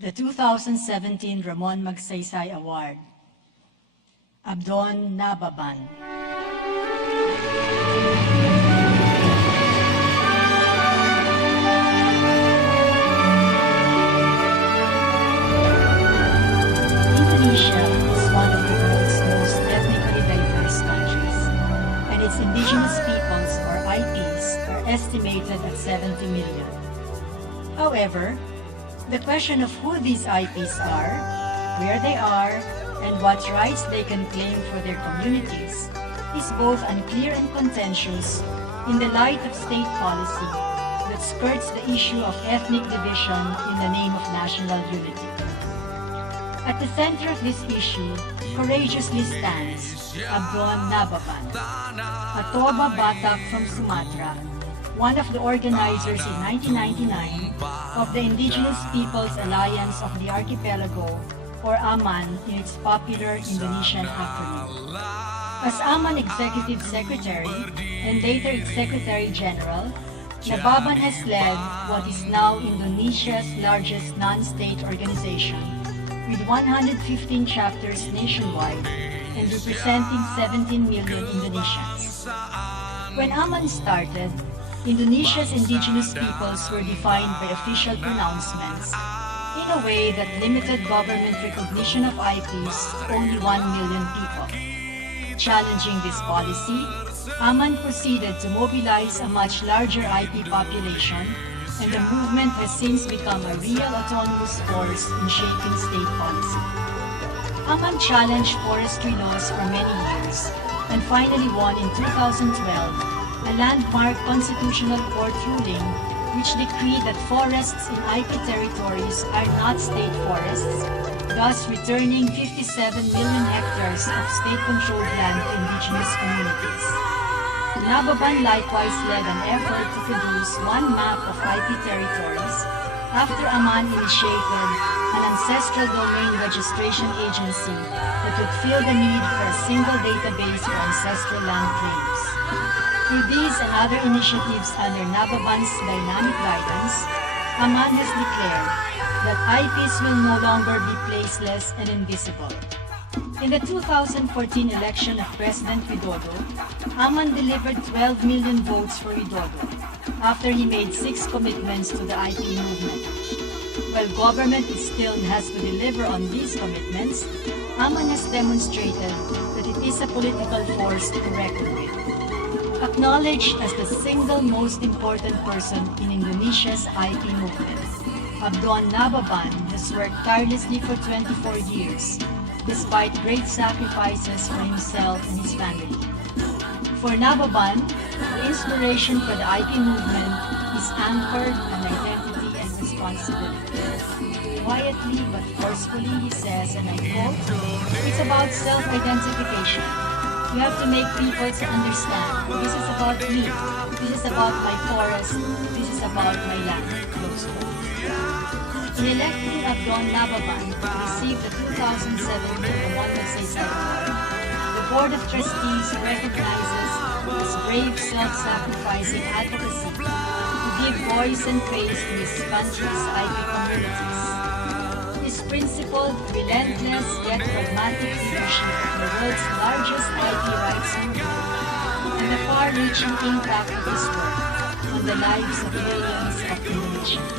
The 2017 Ramon Magsaysay Award, Abdon Nababan. Indonesia is one of the world's most ethnically diverse countries, and its indigenous peoples, or IPs, are estimated at 70 million. However, the question of who these IPs are, where they are, and what rights they can claim for their communities is both unclear and contentious in the light of state policy that skirts the issue of ethnic division in the name of national unity. At the center of this issue courageously stands Abdon Nababan, a Toba Batak from Sumatra, one of the organizers in 1999 of the Indigenous Peoples Alliance of the Archipelago, or AMAN in its popular Indonesian acronym. As AMAN Executive Secretary and later its Secretary General, Nababan has led what is now Indonesia's largest non-state organization, with 115 chapters nationwide and representing 17 million Indonesians. When AMAN started, Indonesia's indigenous peoples were defined by official pronouncements in a way that limited government recognition of IPs to only 1 million people. Challenging this policy, AMAN proceeded to mobilize a much larger IP population, and the movement has since become a real autonomous force in shaping state policy. AMAN challenged forestry laws for many years, and finally won in 2012 a landmark constitutional court ruling which decreed that forests in IP territories are not state forests, thus returning 57 million hectares of state-controlled land to indigenous communities. Nababan likewise led an effort to produce one map of IP territories after AMAN initiated an ancestral domain registration agency that would fill the need for a single database for ancestral land claims. Through these and other initiatives under Nababan's dynamic guidance, AMAN has declared that IPs will no longer be placeless and invisible. In the 2014 election of President Widodo, AMAN delivered 12 million votes for Widodo after he made 6 commitments to the IP movement. While government still has to deliver on these commitments, AMAN has demonstrated that it is a political force to reckon with. Acknowledged as the single most important person in Indonesia's IP movement, Abdon Nababan has worked tirelessly for 24 years, despite great sacrifices for himself and his family. For Nababan, the inspiration for the IP movement is anchored on identity and responsibility. Quietly but forcefully he says, and I quote, "It's about self-identification. You have to make people to understand, this is about me, this is about my forest, this is about my land," close quote. In electing Abdon Nababan to receive the 2017 Ramon Magsaysay Award, the Board of Trustees recognizes his brave self-sacrificing advocacy to give voice and praise to his country's IP communities. His principled, relentless, yet pragmatic leadership of the world's largest IP rights movement, and the far-reaching impact of his work on the lives of millions of Indonesians.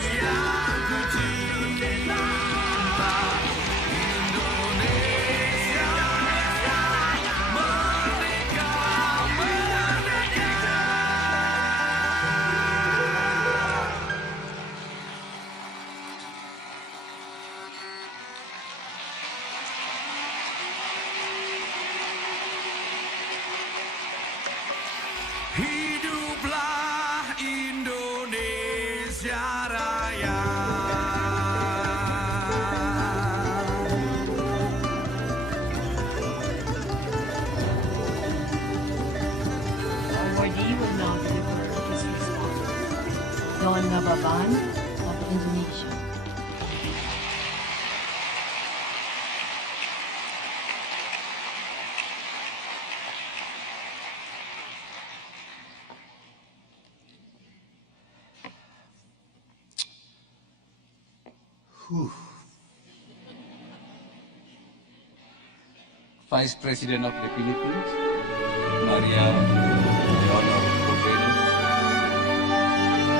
Hiduplah Indonesia Raya. Awardee will now deliver his response. Abdon Nababan of Indonesia. Whew. Vice President of the Philippines, Maria Leonor Robredo,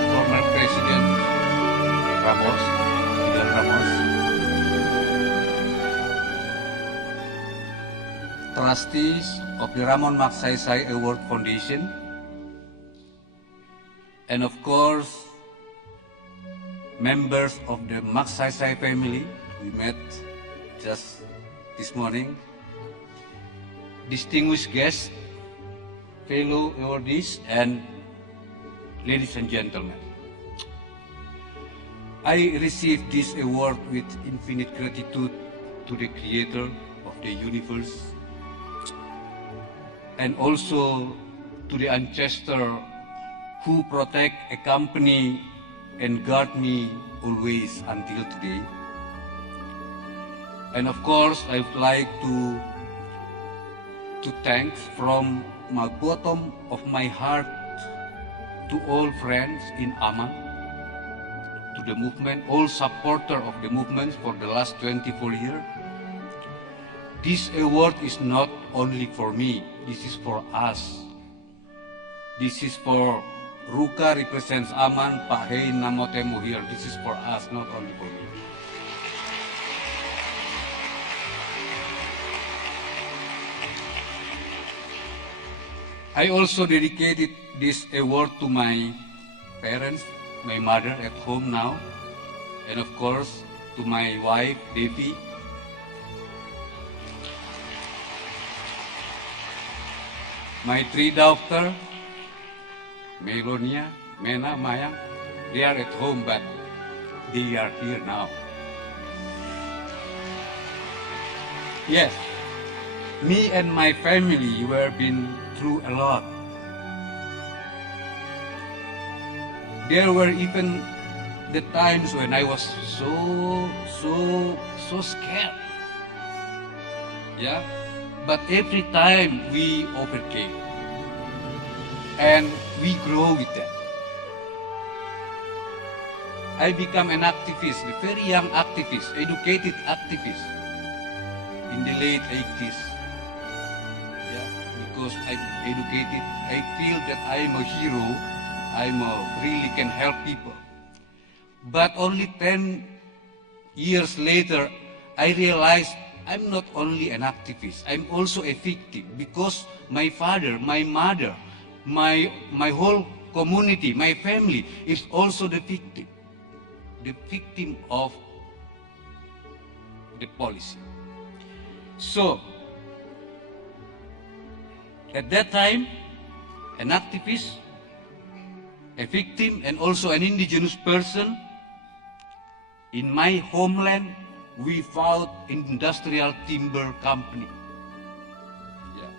former President Ramos, Fidel Ramos, trustees of the Ramon Magsaysay Award Foundation, and of course, members of the Magsaysay family. We met just this morning. Distinguished guests, fellow awardees, and ladies and gentlemen. I received this award with infinite gratitude to the Creator of the universe and also to the ancestor who protect, accompany, and guard me always until today. And of course, I would like to thank from my bottom of my heart to all friends in AMA, to the movement, all supporters of the movement for the last 24 years. This award is not only for me, this is for us. This is for Ruka represents Aman, Pak Hei Namotemo here. This is for us, not only for me. I also dedicated this award to my parents, my mother at home now, and of course to my wife, Devi, my three daughters, Melonia, Mena, Maya. They are at home, but they are here now. Yes, me and my family were been through a lot. There were even the times when I was so scared. Yeah, but every time we overcame, and we grow with that. I become an activist, a very young activist, educated activist in the late 80s. Because I'm educated, I feel that I'm a hero, really can help people. But only 10 years later, I realized I'm not only an activist, I'm also a victim, because my father, my mother, my whole community, my family is also the victim of the policy. So, at that time, an activist, a victim, and also an indigenous person, in my homeland, we found industrial timber company. Yeah.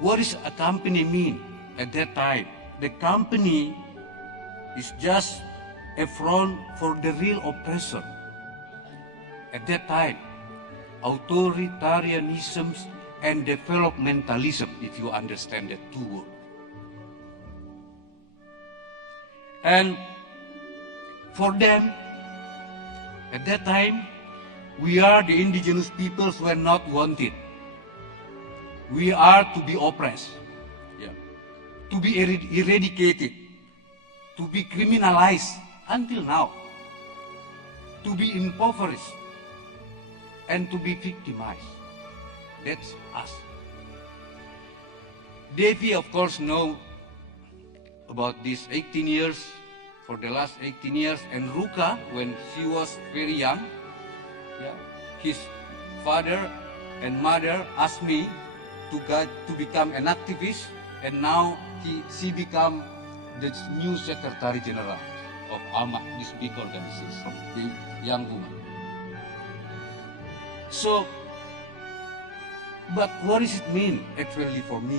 What does a company mean at that time? The company is just a front for the real oppressor. At that time, authoritarianism and developmentalism, if you understand that two words. And for them, at that time, we are the indigenous peoples who are not wanted. We are to be oppressed, to be eradicated, to be criminalized until now, to be impoverished, and to be victimized. That's us. Devi, of course, know about these 18 years, for the last 18 years, and Ruka, when she was very young, his father and mother asked me to become an activist, and now she become the new Secretary General of AMA, this big organization, the young woman. So, but what does it mean actually for me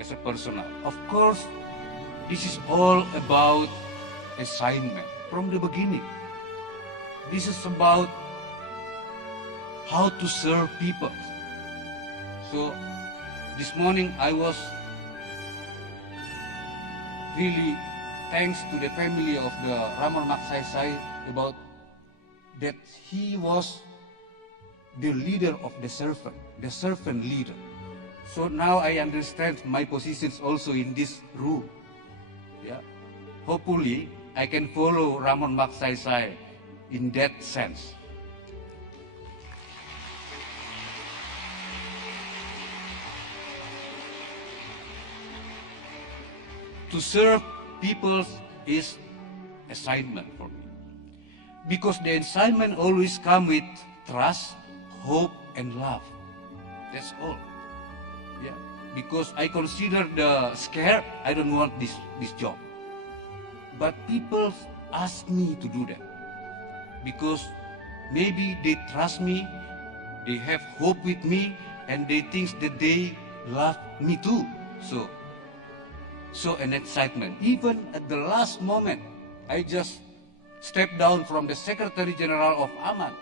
as a personal? Of course, this is all about assignment from the beginning. This is about how to serve people. So this morning I was really thanks to the family of the Ramon Magsaysay about that he was the leader of the servant leader. So now I understand my positions also in this room. Yeah. Hopefully, I can follow Ramon Magsaysay in that sense. To serve people is assignment for me. Because the assignment always comes with trust, hope, and love. That's all. Yeah. Because I consider the scare, I don't want this job. But people ask me to do that. Because maybe they trust me, they have hope with me, and they think that they love me too. So an excitement. Even at the last moment, I just stepped down from the Secretary General of Aman.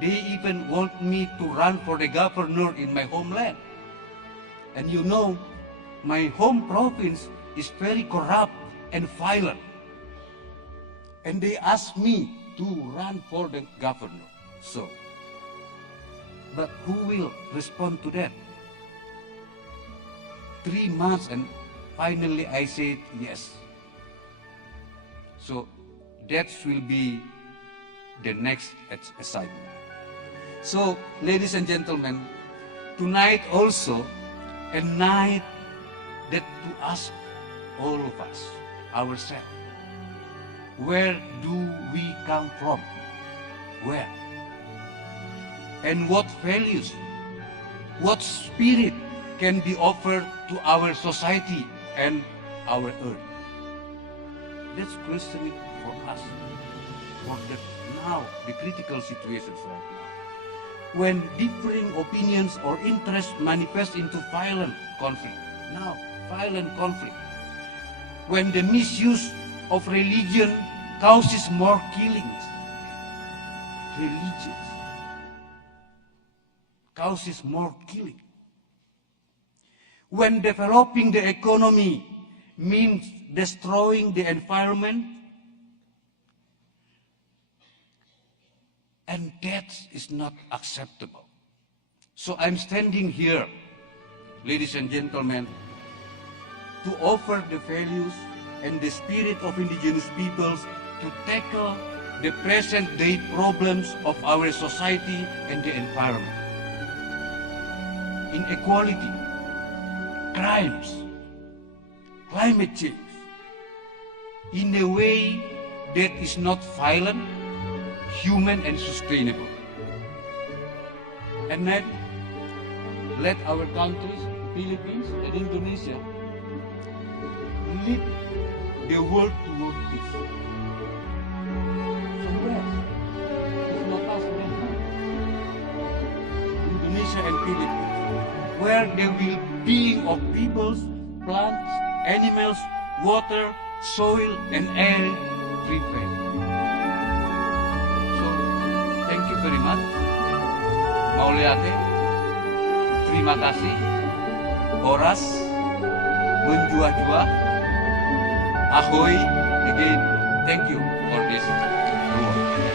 They even want me to run for the governor in my homeland. And you know, my home province is very corrupt and violent. And they asked me to run for the governor. So, but who will respond to that? 3 months and finally I said yes. So that will be the next assignment. So, ladies and gentlemen, tonight also a night that to ask all of us, ourselves, where do we come from? Where? And what values, what spirit can be offered to our society and our earth? That's questioning for us, for the critical situations right now. When differing opinions or interests manifest into violent conflict. Now, violent conflict. When the misuse of religion causes more killings. Religion causes more killing. When developing the economy means destroying the environment, and that is not acceptable. So I'm standing here, ladies and gentlemen, to offer the values and the spirit of indigenous peoples to tackle the present-day problems of our society and the environment. Inequality, crimes, climate change, in a way that is not violent, human, and sustainable. And then, let our countries, Philippines and Indonesia, lead the world toward peace. Somewhere, if not us, then who? Indonesia and Philippines, where there will be of peoples, plants, animals, water, soil, and air prepared. So, thank you very much. Mauliate, terima kasih. Horas, menjua-jua. Ahoy, again, thank you for this award.